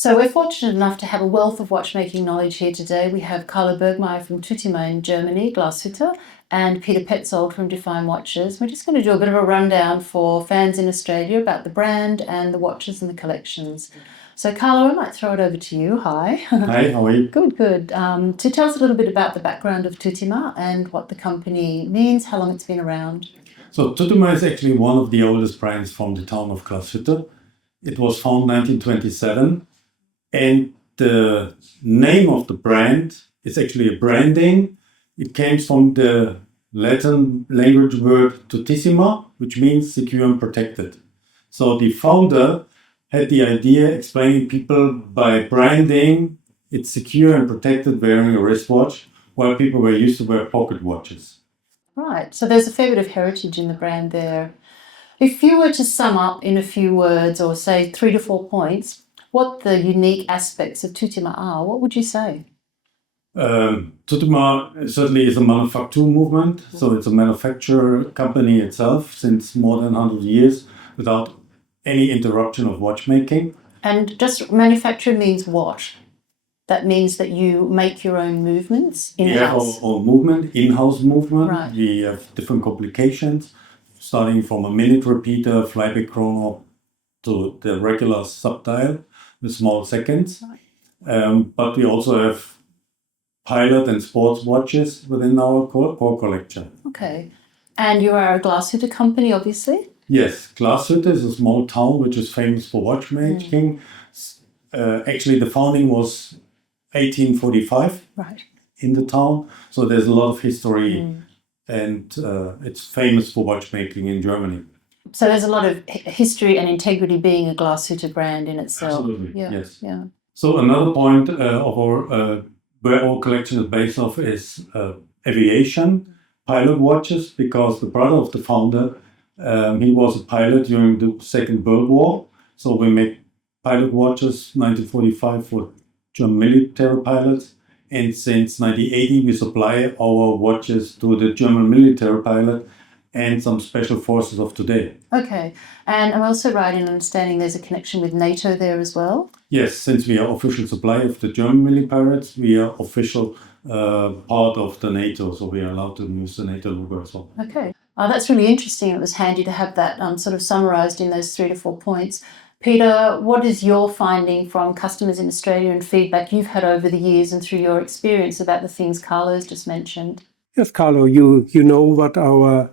So we're fortunate enough to have a wealth of watchmaking knowledge here today. We have Karlo Burgmeyer from Tutima in Germany, Glashuette, and Peter Petzold from Define Watches. We're just going to do a bit of a rundown for fans in Australia about the brand and the watches and the collections. So Karlo, I might throw it over to you. Hi. Hi, how are you? Good, good. To tell us a little bit about the background of Tutima and what the company means, how long it's been around. So Tutima is actually one of the oldest brands from the town of Glashuette. It was founded 1927, and the name of the brand is actually a branding. It came from the Latin language word Tutima, which means secure and protected. So the founder had the idea explaining people by branding it's secure and protected wearing a wristwatch, while people were used to wear pocket watches. Right, so there's a fair bit of heritage in the brand there. If you were to sum up in a few words or say 3 to 4 points, what the unique aspects of Tutima are, what would you say? Tutima certainly is a manufacturer movement, so it's a manufacturer company itself since more than 100 years without any interruption of watchmaking. And just manufacture means what? That means that you make your own movements in-house? Yeah, our movement, in-house movement. Right. We have different complications, starting from a minute repeater, flyback chrono, to the regular subdial with small seconds. Right. But we also have pilot and sports watches within our core collection. Okay. And you are a Glashuette company, obviously? Yes, Glashuette is a small town which is famous for watchmaking. Actually, the founding was 1845 Right. in the town, so there's a lot of history, and it's famous for watchmaking in Germany. So there's a lot of history and integrity being a Glashuette brand in itself. Absolutely, Yeah. yes. Yeah. So another point of our where our collection is based off is aviation, pilot watches, because the brother of the founder, he was a pilot during the Second World War. So we make pilot watches 1945 for German military pilots. And since 1980, we supply our watches to the German military pilot and some special forces of today. Okay. And I'm also right in understanding there's a connection with NATO there as well? Yes, since we are official supplier of the German military pirates, we are official part of the NATO, so we are allowed to use the NATO logo as well. Okay. That's really interesting. It was handy to have that sort of summarised in those 3 to 4 points. Peter, what is your finding from customers in Australia and feedback you've had over the years and through your experience about the things Karlo's just mentioned? Yes, Karlo, you know what our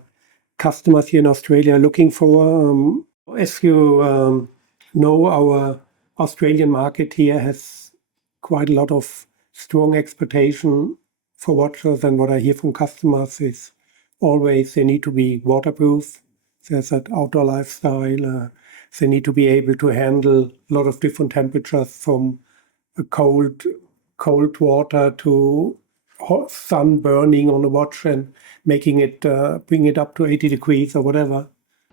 customers here in Australia are looking for. As you know, our Australian market here has quite a lot of strong expectation for watches, and what I hear from customers is always they need to be waterproof. There's that outdoor lifestyle. They need to be able to handle a lot of different temperatures, from a cold water to hot sun burning on the watch and making it bring it up to 80 degrees or whatever.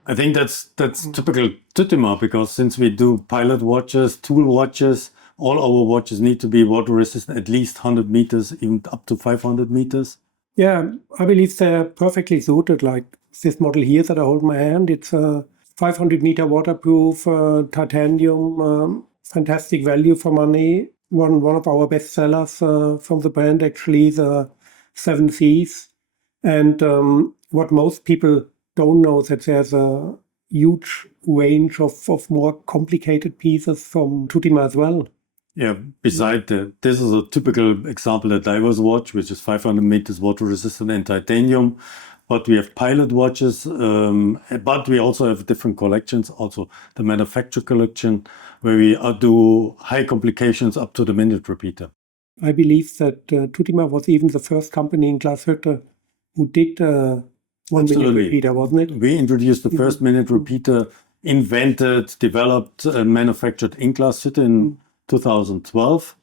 I think that's typical Tutima, because since we do pilot watches, tool watches, all our watches need to be water resistant at least 100 meters, even up to 500 meters. Yeah, I believe they're perfectly suited. Like this model here that I hold in my hand, it's a 500 meter waterproof titanium, fantastic value for money. One of our best sellers from the brand, actually, the 7 Seas. And what most people don't know is that there's a huge range of more complicated pieces from Tutima as well. Yeah, beside that, this is a typical example, a diver's watch, which is 500 meters water resistant and titanium. But we have pilot watches, but we also have different collections, also the manufacturer collection, where we do high complications up to the minute repeater. I believe that Tutima was even the first company in Glashuette who did one minute repeater, wasn't it? We introduced the first minute repeater, invented, developed, manufactured in Glashuette in 2012.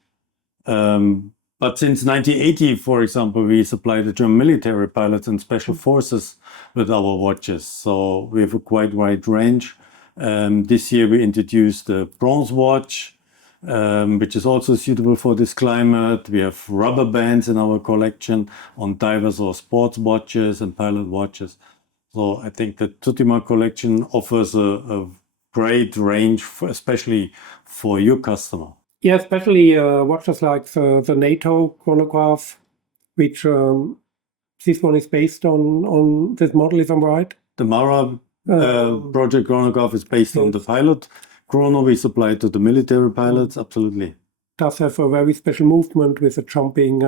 But since 1980, for example, we supply the German military pilots and special forces with our watches. So we have a quite wide range. This year we introduced the bronze watch, which is also suitable for this climate. We have rubber bands in our collection on divers or sports watches and pilot watches. So I think the Tutima collection offers a great range, especially for your customer. Yeah, especially watches like the NATO chronograph, which this one is based on this model, if I'm right. The Mara project chronograph is based on the pilot chrono we supply to the military pilots, absolutely. Does have a very special movement with a jumping.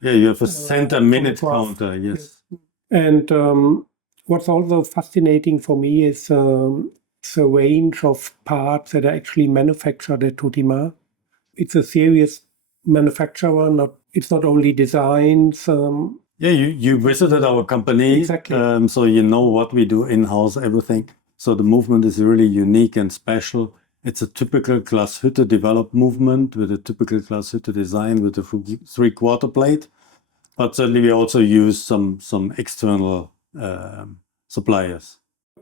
Yeah, you have a cent-a-minute chronograph. counter, yes. And what's also fascinating for me is the range of parts that are actually manufactured at Tutima. It's a serious manufacturer. It's not only designs. Yeah, you visited our company, Exactly. So you know what we do in-house, everything. So the movement is really unique and special. It's a typical Glashuette developed movement with a typical Glashuette design with a three-quarter plate. But certainly we also use some external suppliers.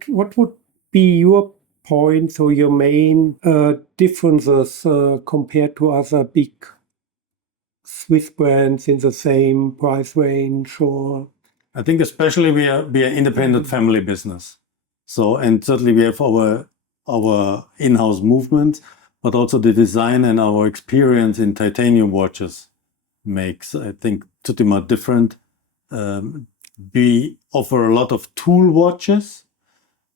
What would be your point, so your main differences compared to other big Swiss brands in the same price range? Or I think especially we are independent family business. So, and certainly we have our in-house movement, but also the design and our experience in titanium watches makes, I think, Tutima different. We offer a lot of tool watches.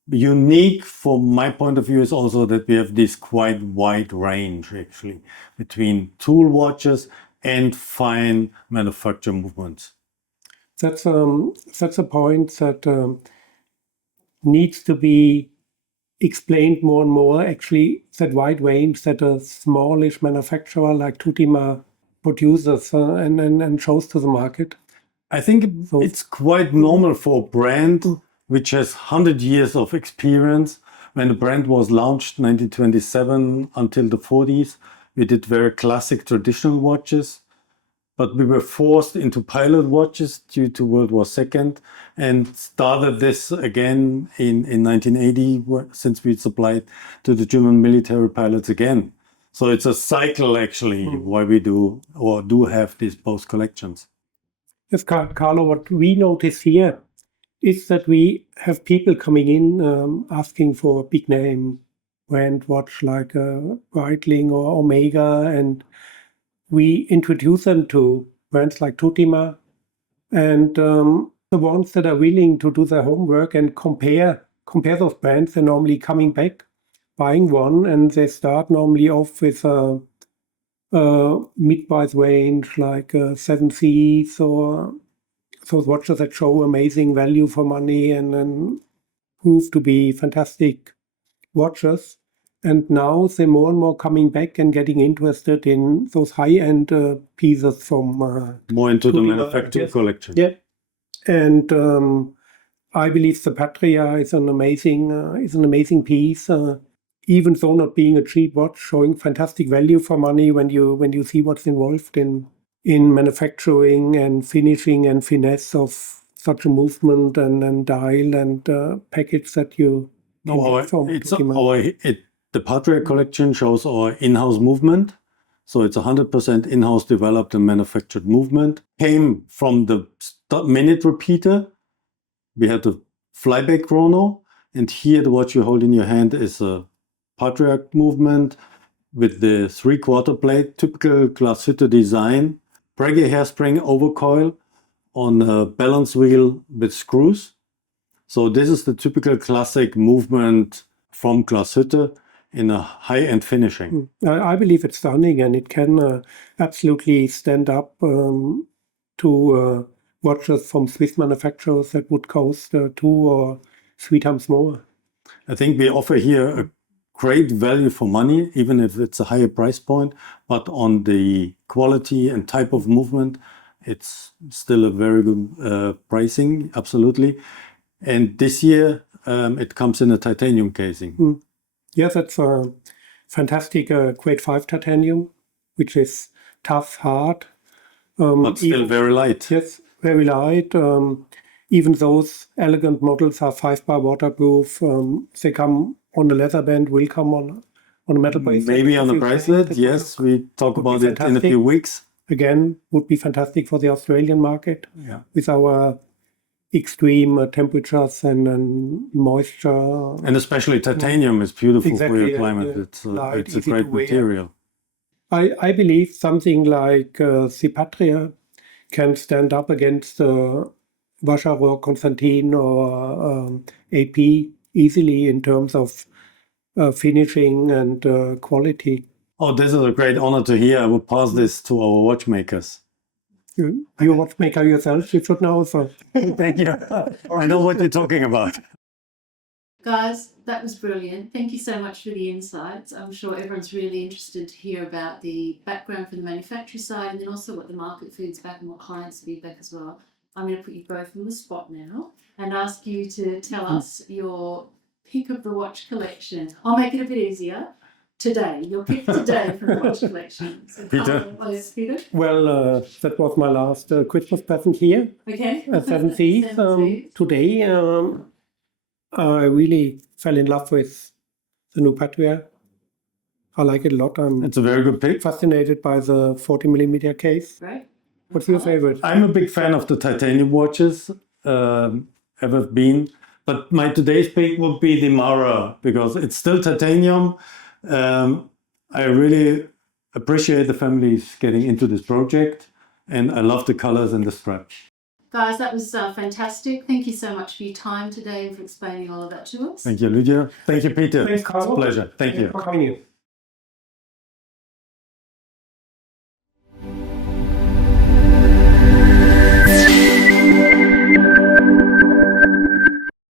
Unique from my point of view is also that we have this quite wide range actually between tool watches and fine manufacture movements. that's a point that needs to be explained more and more. Actually, that wide range that a smallish manufacturer like Tutima produces and shows to the market. I think it's quite normal for a brand which has 100 years of experience. When the brand was launched 1927 until the 40s, we did very classic traditional watches, but we were forced into pilot watches due to World War II and started this again in 1980 since we supplied to the German military pilots again. So it's a cycle actually why we do have these both collections. Yes, Karlo, what we notice here is that we have people coming in asking for a big name brand watch like Breitling or Omega, and we introduce them to brands like Tutima, and the ones that are willing to do their homework and compare those brands, they're normally coming back, buying one, and they start normally off with a mid-price range like 7Cs or those watches that show amazing value for money and prove to be fantastic watches. And now they're more and more coming back and getting interested in those high-end pieces from more into the Tutima. manufacturing collection. Yeah, and I believe the Patria is an amazing piece. Even though not being a cheap watch, showing fantastic value for money when you see what's involved in manufacturing and finishing and finesse of such a movement and dial and package that you. The Patria collection shows our in-house movement. So it's 100% in-house developed and manufactured movement. Came from the minute repeater. We had the flyback chrono. And here the watch you hold in your hand is a Patria movement with the three-quarter plate, typical Glashuette design. Breguet hairspring overcoil on a balance wheel with screws. So this is the typical classic movement from Glashuette in a high-end finishing. I believe it's stunning, and it can absolutely stand up to watches from Swiss manufacturers that would cost 2 or 3 times more. I think we offer here a great value for money, even if it's a higher price point, but on the quality and type of movement, it's still a very good pricing, absolutely. And this year, it comes in a titanium casing. Yes, that's a fantastic grade 5 titanium, which is tough, hard. But still very light. Yes, very light. Even those elegant models are 5-bar waterproof. They come on a leather band, will come on a metal bracelet. Maybe on a bracelet, yes. We talk about it in a few weeks. Again, would be fantastic for the Australian market. Yeah. With our extreme temperatures and moisture. And especially titanium is beautiful for your climate. Yeah. It's a great material. I believe something like Cipatria can stand up against Vacheron Constantin or AP easily in terms of finishing and quality. Oh, this is a great honor to hear. I will pass this to our watchmakers. You're a watchmaker yourself, you should know. So. Thank you. I know what you're talking about. Guys, that was brilliant. Thank you so much for the insights. I'm sure everyone's really interested to hear about the background from the manufacturer side and then also what the market feedback and what clients feedback as well. I'm going to put you both on the spot now and ask you to tell us your pick of the watch collection. I'll make it a bit easier. Today, your pick today from the watch collection. So Peter? Yes, Peter. Well, that was my last Christmas present here. Okay. 7 Seas. Today, I really fell in love with the new Patria. I like it a lot. I'm It's a very good pick. fascinated by the 40mm case. Right. What's your favorite? I'm a big fan of the titanium watches, ever been. But my today's pick would be the Mara because it's still titanium. I really appreciate the families getting into this project and I love the colors and the strap. Guys, that was fantastic. Thank you so much for your time today and for explaining all of that to us. Thank you, Lydia. Thank you, Peter. Thanks, It's a Karlo. pleasure. Thank you. For coming here.